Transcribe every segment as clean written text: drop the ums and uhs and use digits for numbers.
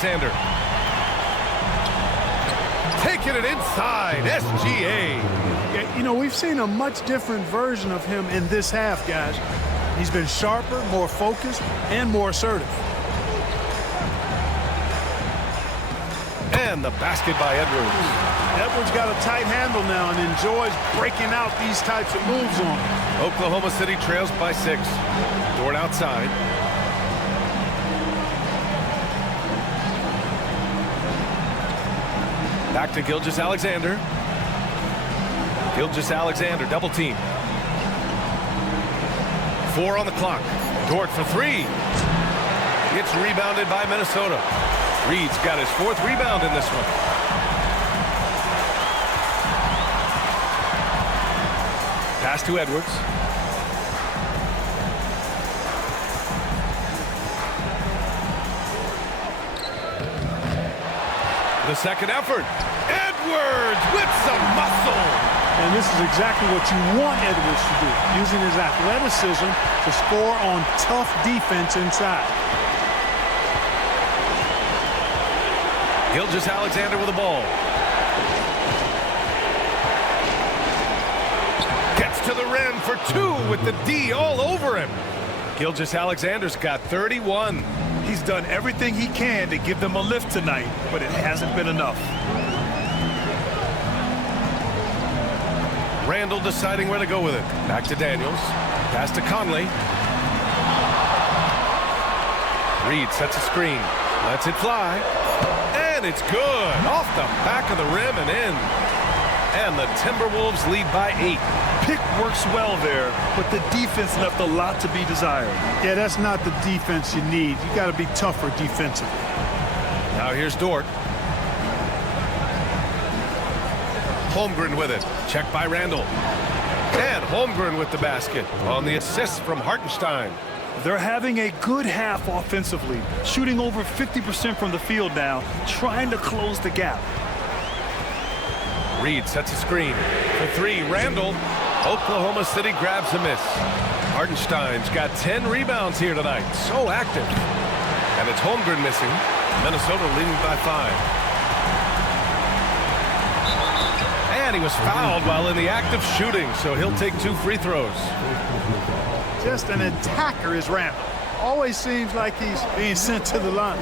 Gilgeous-Alexander. Taking it inside, SGA. Yeah, you know, we've seen a much different version of him in this half, guys. He's been sharper, more focused, and more assertive. And the basket by Edwards. Edwards got a tight handle now and enjoys breaking out these types of moves on him. Oklahoma City trails by 6. Dort outside. Back to Gilgeous-Alexander. Gilgeous-Alexander, double team. 4 on the clock. Dort for 3. It's rebounded by Minnesota. Reed's got his 4th rebound in this one. Pass to Edwards. The second effort. Edwards with some muscle. And this is exactly what you want Edwards to do, using his athleticism to score on tough defense inside. Gilgeous-Alexander with the ball. Gets to the rim for 2 with the D all over him. Gilgeous-Alexander's got 31. He's done everything he can to give them a lift tonight, but it hasn't been enough. Randall deciding where to go with it. Back to Daniels. Pass to Conley. Reed sets a screen. Lets it fly. And it's good. Off the back of the rim and in. And the Timberwolves lead by 8. Pick works well there, but the defense left a lot to be desired. Yeah, that's not the defense you need. You got to be tougher defensively. Now here's Dort. Holmgren with it. Checked by Randall. And Holmgren with the basket on the assist from Hartenstein. They're having a good half offensively, shooting over 50% from the field now, trying to close the gap. Reed sets a screen for 3. Randall. Oklahoma City grabs a miss. Hartenstein's got 10 rebounds here tonight. So active. And it's Holmgren missing. Minnesota leading by 5. And he was fouled while in the act of shooting, so he'll take 2 free throws. Just an attacker is Randall. Always seems like he's being sent to the line.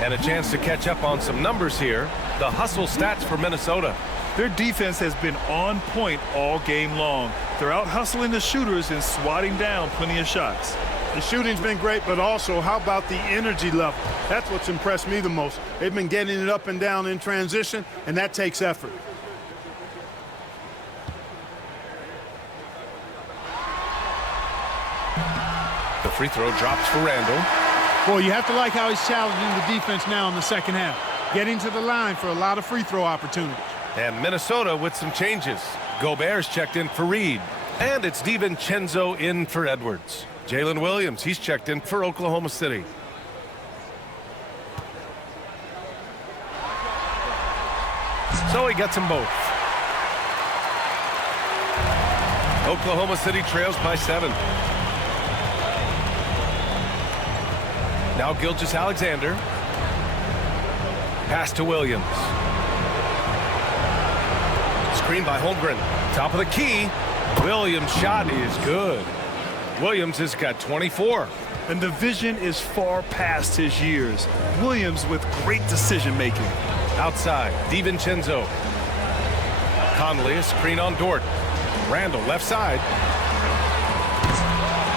And a chance to catch up on some numbers here. The hustle stats for Minnesota. Their defense has been on point all game long. They're out hustling the shooters and swatting down plenty of shots. The shooting's been great, but also how about the energy level? That's what's impressed me the most. They've been getting it up and down in transition, and that takes effort. The free throw drops for Randall. Boy, you have to like how he's challenging the defense now in the second half. Getting to the line for a lot of free throw opportunities. And Minnesota with some changes. Gobert's checked in for Reed. And it's DiVincenzo in for Edwards. Jalen Williams, he's checked in for Oklahoma City. So he gets them both. Oklahoma City trails by 7. Now Gilgeous-Alexander. Pass to Williams. Screen by Holmgren. Top of the key. Williams' shot is good. Williams has got 24. And the vision is far past his years. Williams with great decision-making. Outside, DiVincenzo. Conley, a screen on Dort. Randall, left side.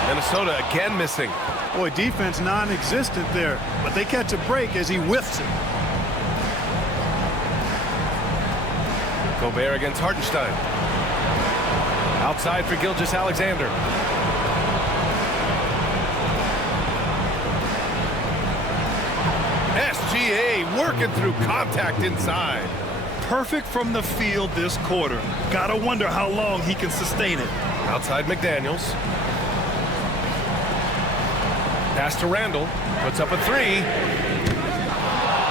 Minnesota again missing. Boy, defense non-existent there, but they catch a break as he whiffs it. Gobert against Hartenstein. Outside for Gilgeous-Alexander. SGA working through contact inside. Perfect from the field this quarter. Gotta wonder how long he can sustain it. Outside McDaniels. Pass to Randall. Puts up a 3.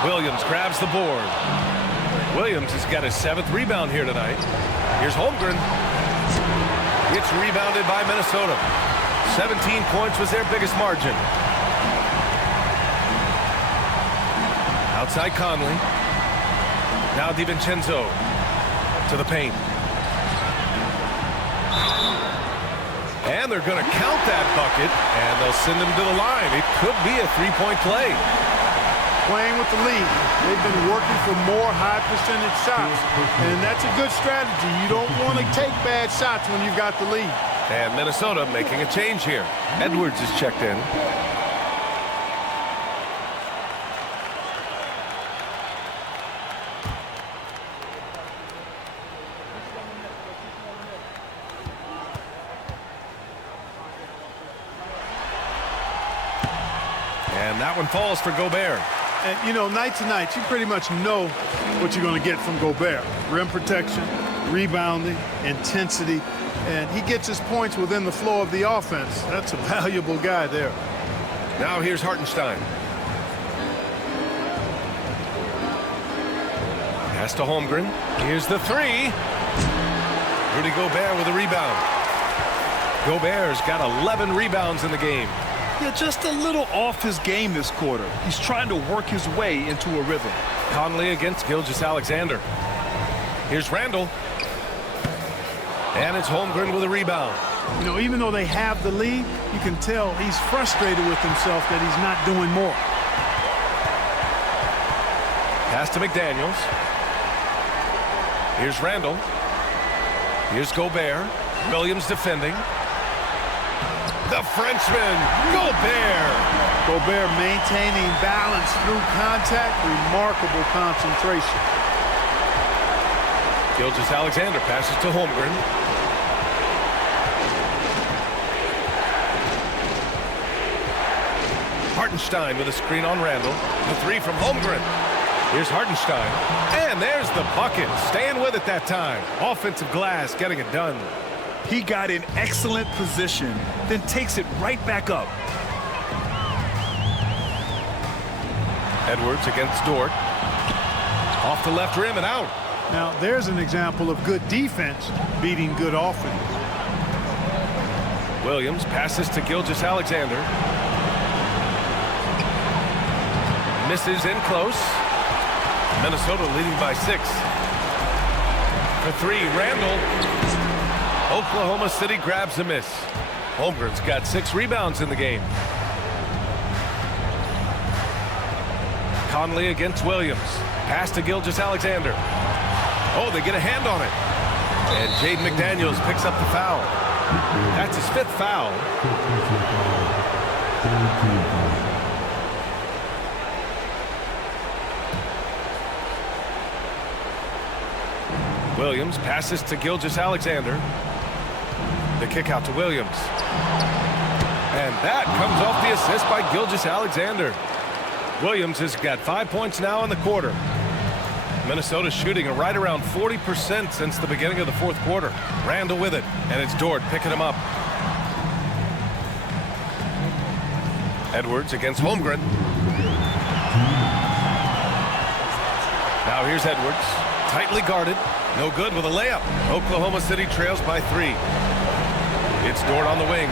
Williams grabs the board. Williams has got his 7th rebound here tonight. Here's Holmgren. It's rebounded by Minnesota. 17 points was their biggest margin. Outside Conley. Now DiVincenzo to the paint. And they're going to count that bucket, and they'll send him to the line. It could be a three-point play. Playing with the lead. They've been working for more high percentage shots, and that's a good strategy. You don't want to take bad shots when you've got the lead. And Minnesota making a change here. Edwards is checked in. And that one falls for Gobert. And, you know, night to night, you pretty much know what you're going to get from Gobert. Rim protection, rebounding, intensity, and he gets his points within the flow of the offense. That's a valuable guy there. Now here's Hartenstein. Pass to Holmgren. Here's the three. Rudy Gobert with a rebound. Gobert's got 11 rebounds in the game. Yeah, just a little off his game this quarter. He's trying to work his way into a rhythm. Conley against Gilgeous-Alexander. Here's Randall. And it's Holmgren with a rebound. You know, even though they have the lead, you can tell he's frustrated with himself that he's not doing more. Pass to McDaniels. Here's Randall. Here's Gobert. Williams defending. The Frenchman, Gobert. Gobert maintaining balance through contact, remarkable concentration. Gilgeous-Alexander passes to Holmgren. Hartenstein with a screen on Randall. The three from Holmgren. Here's Hartenstein. And there's the bucket. Staying with it that time. Offensive glass, getting it done. He got in excellent position, then takes it right back up. Edwards against Dort. Off the left rim and out. Now, there's an example of good defense beating good offense. Williams passes to Gilgeous-Alexander. Misses in close. Minnesota leading by 6. For three, Randall. Oklahoma City grabs a miss. Holmgren's got 6 rebounds in the game. Conley against Williams. Pass to Gilgeous-Alexander. Oh, they get a hand on it. And Jaden McDaniels picks up the foul. That's his 5th foul. Williams passes to Gilgeous-Alexander. The kick out to Williams. And that comes off the assist by Gilgeous-Alexander. Williams has got 5 points now in the quarter. Minnesota shooting right around 40% since the beginning of the 4th quarter. Randall with it, and it's Dort picking him up. Edwards against Holmgren. Now here's Edwards. Tightly guarded. No good with a layup. Oklahoma City trails by 3. It's Dort on the wing.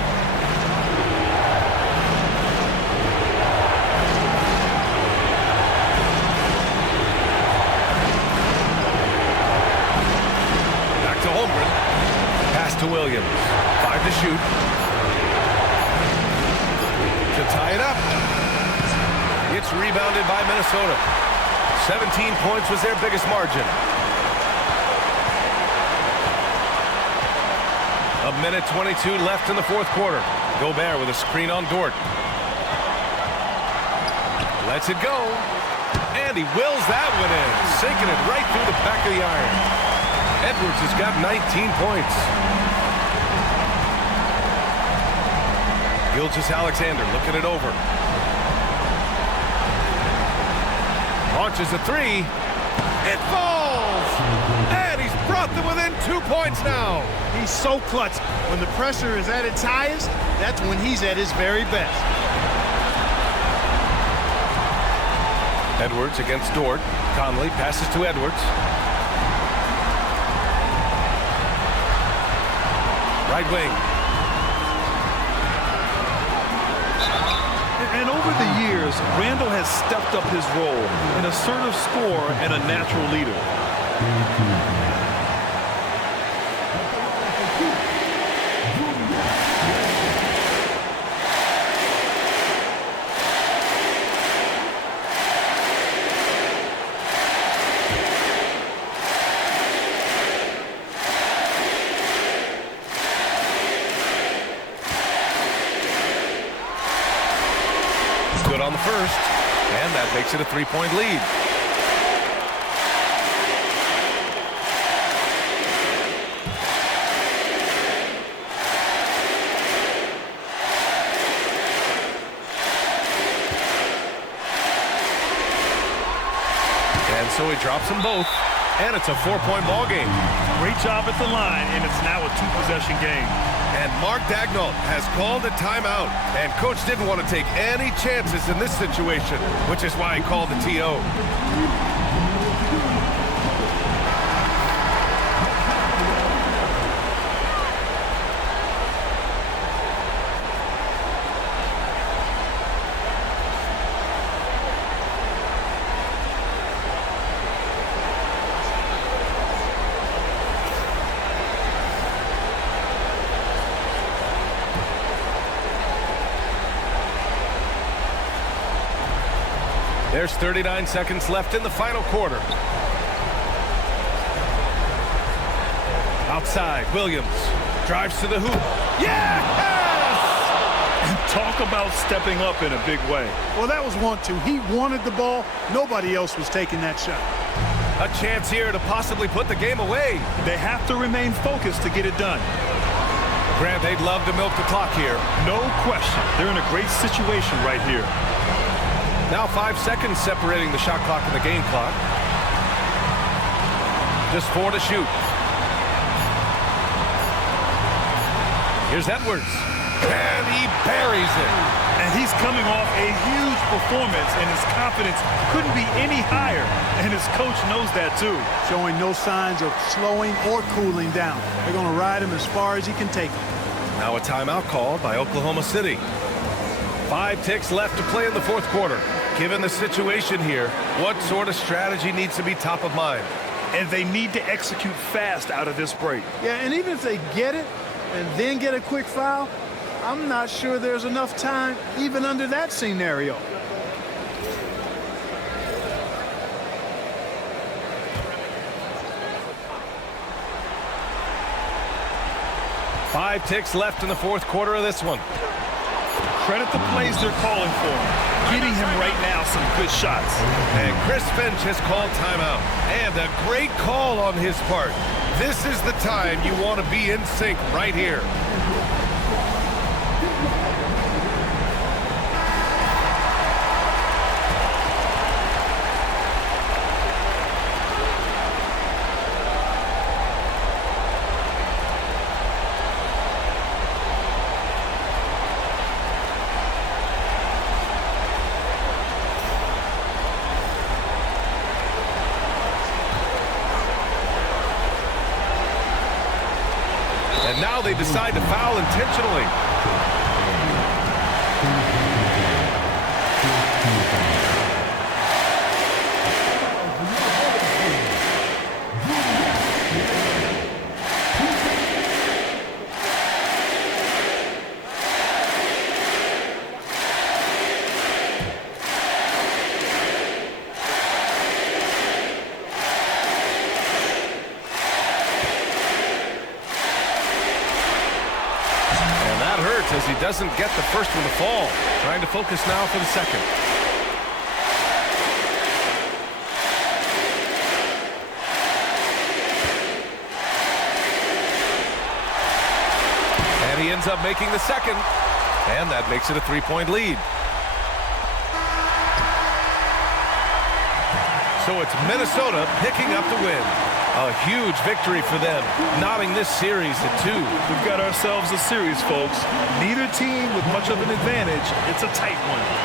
Back to Holmgren. Pass to Williams. 5 to shoot. To tie it up. It's rebounded by Minnesota. 17 points was their biggest margin. A minute 22 left in the 4th quarter. Gobert with a screen on Dort. Lets it go. And he wills that one in. Sinking it right through the back of the iron. Edwards has got 19 points. Gilgeous-Alexander looking it over. Launches a 3. It falls! And he's brought them within 2 points now. He's so clutch. When the pressure is at its highest, that's when he's at his very best. Edwards against Dort. Conley passes to Edwards. Right wing. And over the years, Cavaliers, Randall has stepped up his role, an assertive scorer and a natural leader. Good on the first, and that makes it a three-point lead. And so he drops them both, and it's a four-point ball game. Great job at the line, and it's now a two-possession game. And Mark Daigneault has called a timeout, and coach didn't want to take any chances in this situation, which is why he called the TO. There's 39 seconds left in the final quarter. Outside, Williams drives to the hoop. Yes! And talk about stepping up in a big way. Well, that was 1-2. He wanted the ball. Nobody else was taking that shot. A chance here to possibly put the game away. They have to remain focused to get it done. Grant, they'd love to milk the clock here. No question. They're in a great situation right here. Now 5 seconds separating the shot clock and the game clock. Just 4 to shoot. Here's Edwards. And he buries it. And he's coming off a huge performance, and his confidence couldn't be any higher. And his coach knows that too. Showing no signs of slowing or cooling down. They're going to ride him as far as he can take him. Now a timeout called by Oklahoma City. 5 ticks left to play in the fourth quarter. Given the situation here, what sort of strategy needs to be top of mind? And they need to execute fast out of this break. Yeah, and even if they get it and then get a quick foul, I'm not sure there's enough time even under that scenario. Five ticks left in the fourth quarter of this one. Credit the plays they're calling for him. Getting him right now some good shots. And Chris Finch has called timeout. And a great call on his part. This is the time you want to be in sync right here. And now they decide to foul intentionally. As he doesn't get the first one to fall. Trying to focus now for the second. And he ends up making the second. And that makes it a three-point lead. So it's Minnesota picking up the win. A huge victory for them, knotting this series at 2. We've got ourselves a series, folks. Neither team with much of an advantage. It's a tight one.